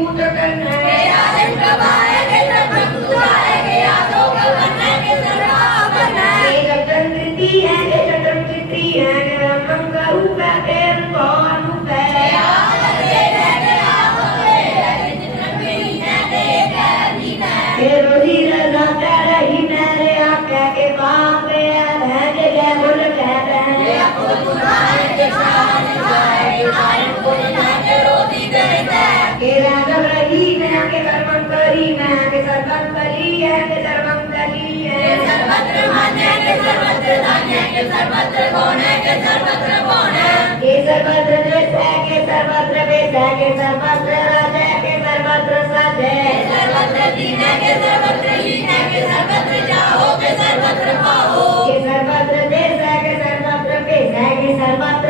muda é também. के सर्वत्र देश है के सर्वत्र वेश है के सर्वत्र राज है के सर्वत्र सज है के सर्वत्र दीन है के सर्वत्र वेश है के सर्वत्र काल है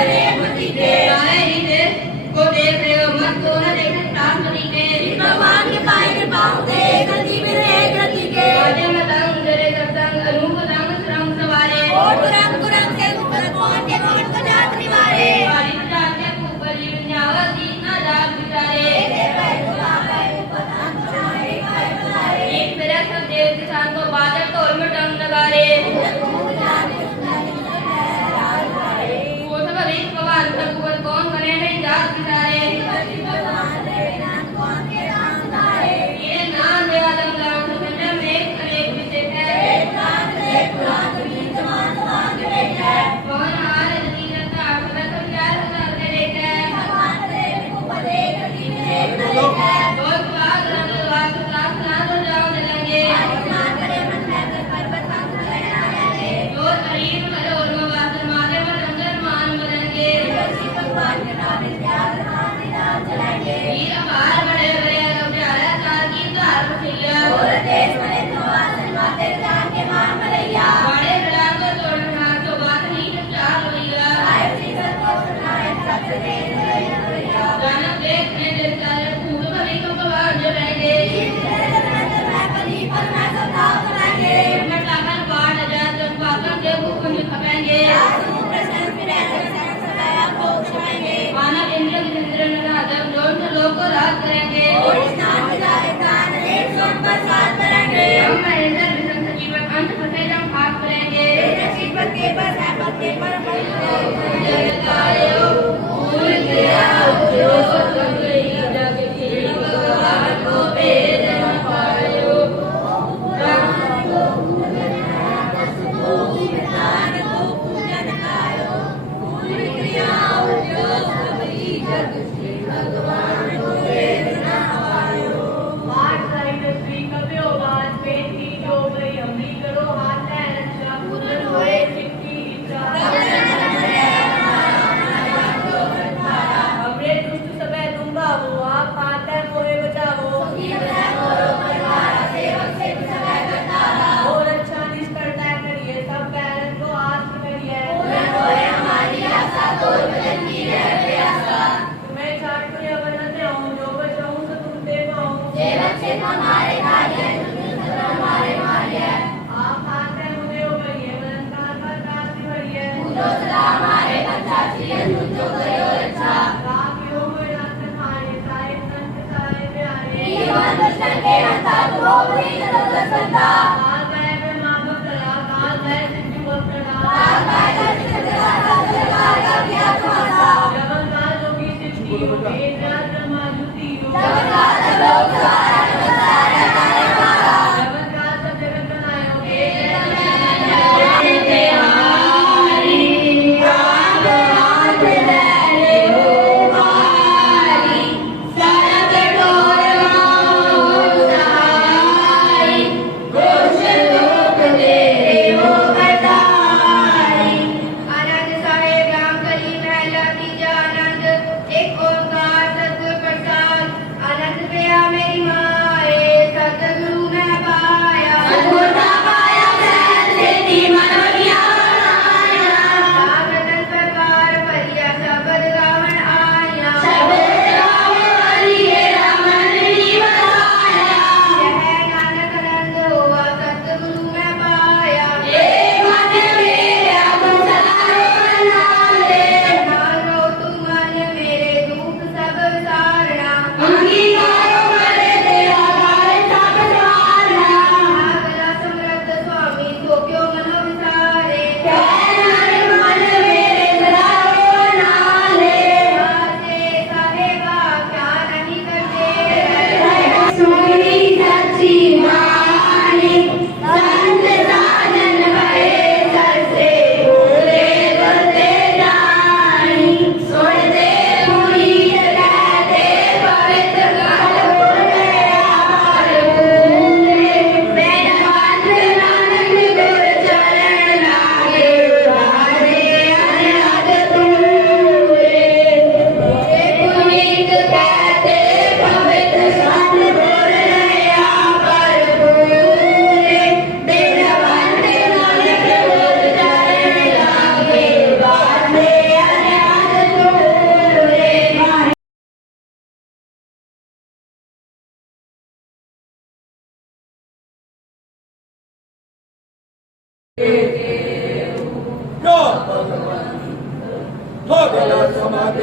गाए ही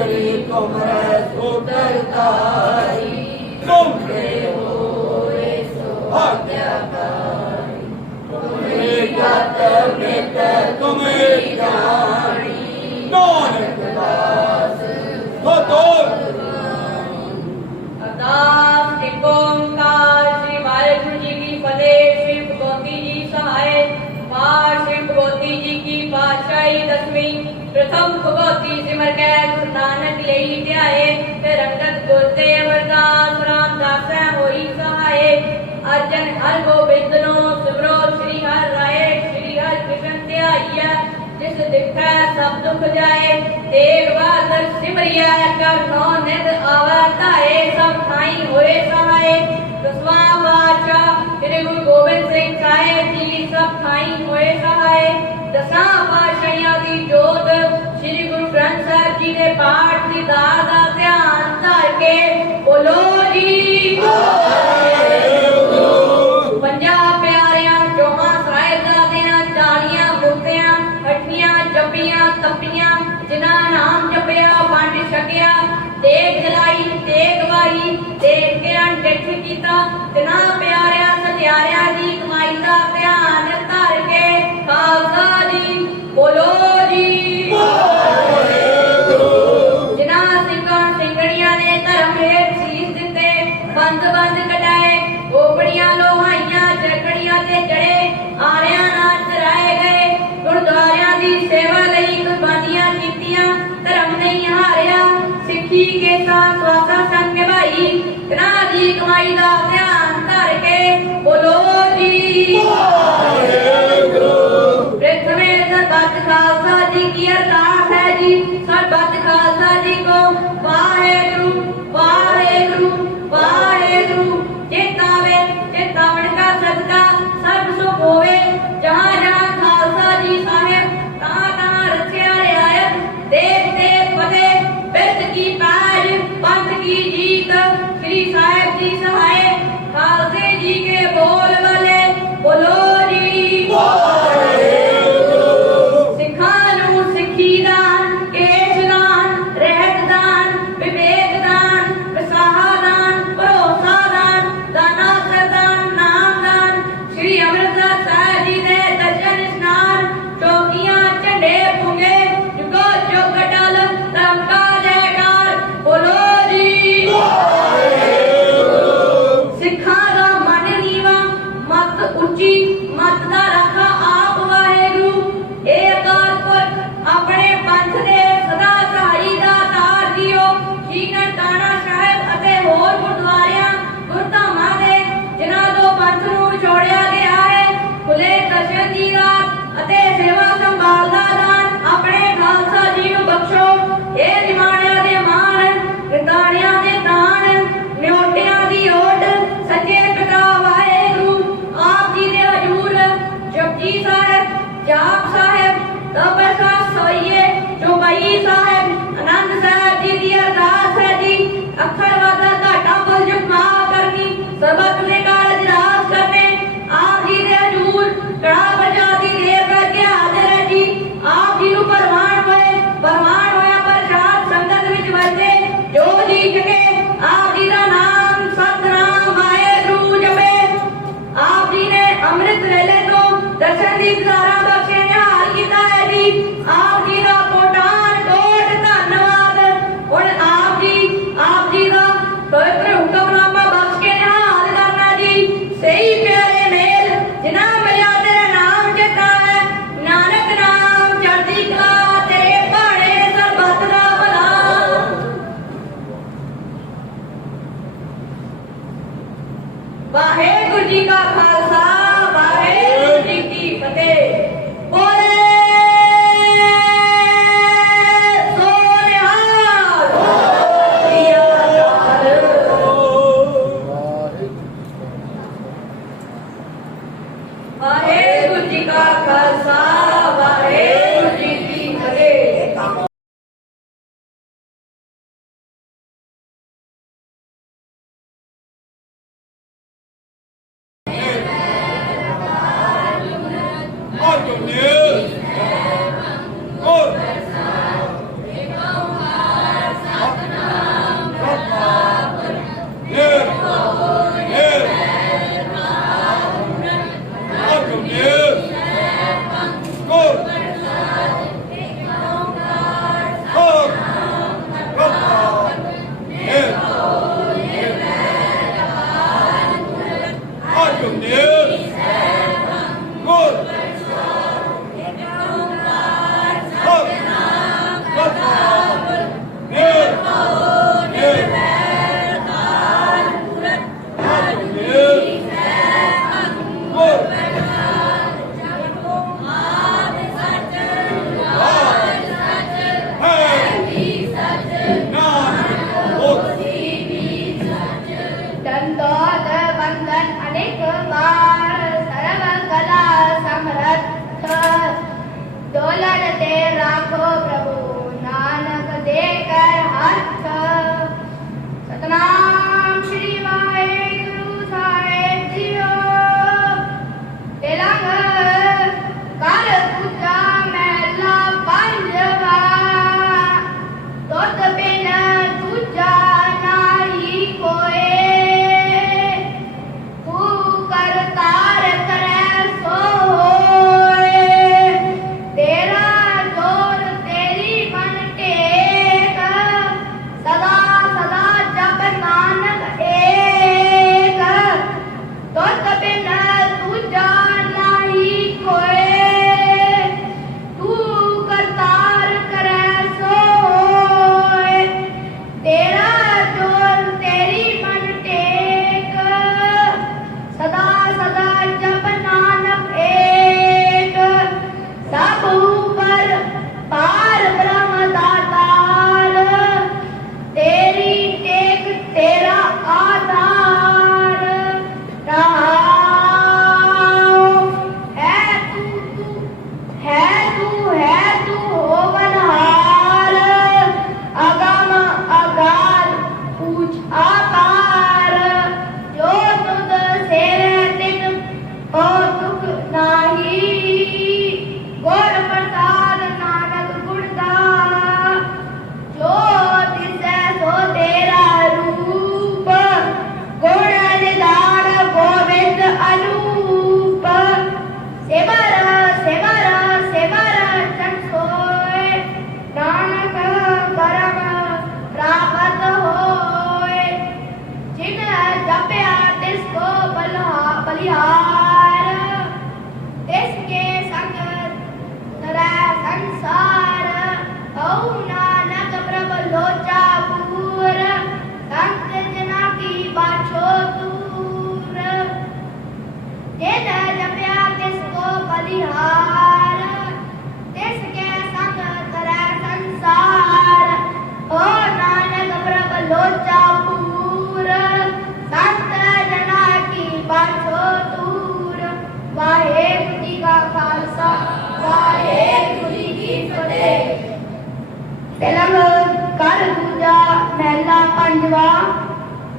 हरी तुमर सुतर तारी। तुमरे होए सौभाग्यकारी तुमरे गत मृत तुमरे जानी नानक तो श्री वाल्मीकि जी की फतेह श्री भगवती जी सहाय माँ जी की बादशाही दसवीं प्रथम भगवती सिमर कैद ਨਾਨਕ ਲਈ ਧਿਆਏ ਤੇ ਰੰਗਤ ਗੋਤੇ ਅਵਰਦਾਸ ਰਾਮ ਦਾਸੈ ਹੋਈ ਸਹਾਏ ਅਰਜਨ ਹਰ ਗੋਬਿੰਦ ਨੂੰ ਸਿਮਰੋ ਸ੍ਰੀ ਹਰ ਰਾਏ ਸ੍ਰੀ ਹਰ ਕ੍ਰਿਸ਼ਨ ਧਿਆਈਐ ਜਿਸ ਦਿਖੈ ਸਭ ਦੁਖ ਜਾਏ ਤੇਗ ਬਹਾਦਰ ਸਿਮਰਿਆ ਕਰਨੋ ਨਿਦ ਆਵੈ ਧਾਏ ਸਭ ਥਾਈ ਹੋਏ ਸਹਾਏ ਦਸਵਾ ਵਾਚਾ ਤੇਰੇ ਗੁਰੂ ਗੋਬਿੰਦ ਸਿੰਘ ਸਾਹਿਬ ਜੀ ਸਭ ਥਾਈ ਹੋਏ ਸਹਾਏ ਦਸਾਂ ਪਾਸ਼ਾਈਆਂ ਦੀ ਜੋਤ ਸ੍ਰੀ ਗੁਰੂ ਗ੍ਰੰਥ ਸਾਹਿਬ ਜੀ ਦੇ ਪਾਠ ਦੀ ਦਾਤ ਦਾ ਧਿਆਨ ਧਰ ਕੇ ਬੋਲੋ ਜੀ। ਵਾਹਿਗੁਰੂ ਪੰਜਾਬ ਪਿਆਰਿਆਂ ਜੋਹਾਂ ਸਾਹਿਬਾ ਦੀਆਂ ਚਾਲੀਆਂ ਬੁੱਤਿਆਂ ਹੱਟੀਆਂ ਜੱਪੀਆਂ, ਤੱਪੀਆਂ, ਜਿਨ੍ਹਾਂ ਨਾਮ ਜਪਿਆ, ਵੰਡ ਛਕਿਆ। ਤੇਗ ਜਲਾਈ ਤੇਗ ਵਾਈ ਤੇਗ ਗਿਆਨ ਟਿੱਠ ਕੀਤਾ। ਤਿਨਾਂ ਪਿਆਰਿਆਂ, ਸਤਿਆਰਿਆਂ ਦੀ ਕਮਾਈ ਦਾ ਧਿਆਨ ਧਰ ਕੇ ਖਾਲਸਾ ਦੀ Poloni! क्या आप साहेब तब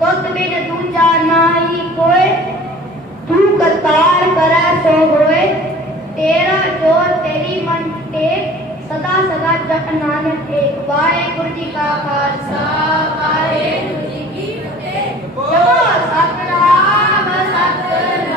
होत बिन तू जाना ही कोय तू करतार करे सो होए तेरा ज़ोर तेरी मन टेक सदा सदा जप नानक एक वाहेगुरु जी का खालसा वाहेगुरु जी की फतेह जपो सतनाम सतनाम